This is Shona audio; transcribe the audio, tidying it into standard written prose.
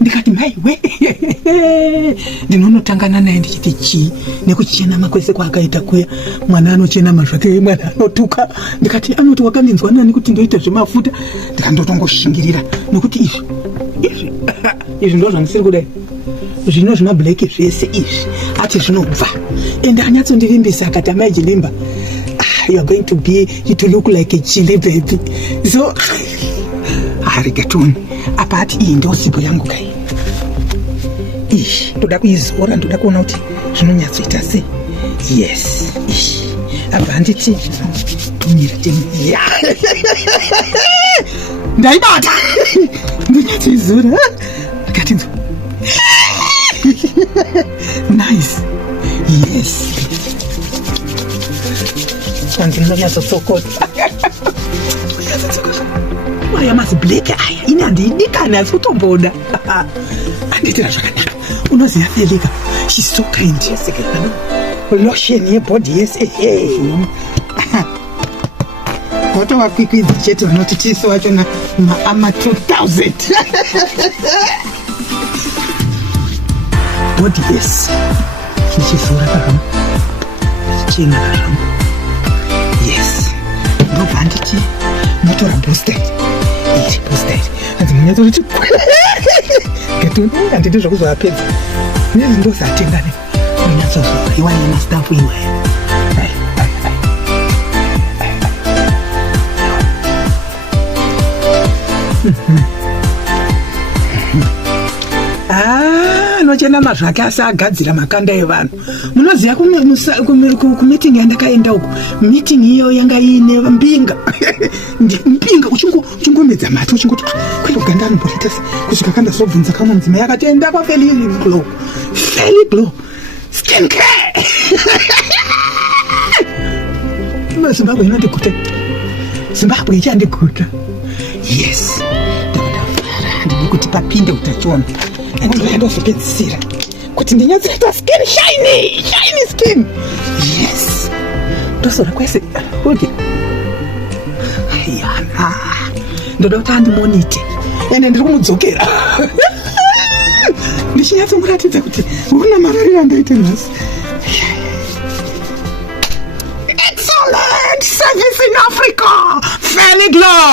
ndikati mai we ndinonotangana naye ndichiti chii nekuchenama kwese kwaakaita kuya mwana anochenama zvake mwana anotuka ndikati anoti wakandinzwa nani kuti ndoita zvemafuta ndikandotongoshingirira nekuti izvi ndo zvandisiri kudai zvino zvemableki zvese izvi ati zvinobva ende anyatsondivimbisa akati amai Chilimba you are going to look like a chili baby. So harikatuni apa ati iyi ndio sipo yangu kai ndoda kuizora ndoda kuona kuti zvinonyatsoita sei. Yes apa handiti tumira temu ndaibata ndonyatsoizora akatinzwa nice. Yes andinonyatsosokota waya mazibleki aya ini handiidikani asi kutomboda andiitira zvakanaka. Unoziva Felika, she's so kind. Lotion yebody yes watowa kwikwidzi chete vanoti tiso wachona maama 2000 body yes chichivhura kakamu china kakamu. Yes ndobva nditi motora boosted hanzi munyatoriti getoni handiti zvokuzovapedza nezi ndozatengane munyatsozvova iwanya mastafu iwaya anochenama zvake asi agadzira makanda evanhu. Munoziva kumitingi yandakaenda uku, mitingi iyo yanga iine mbinga mpinga uchingomedza mati uchingoti kwenda kuganda anomboita kusvika kandazobvunza kamwe mudzimai akati enda kwaFeli Glow skin care Zimbabwe inondiguta, Zimbabwe ichandiguta. Yes ndine kuti papinde utachiona ndozopedzisira kuti ndinyatsoita skin shiny skin. Yes ndosora kwese udi yana ndoda kuti andimonite ende ndiri kumudzokera ndichinyatsomuratidza kuti una mararira andaita nhasi. Excellent service in Africa, Feli Glow.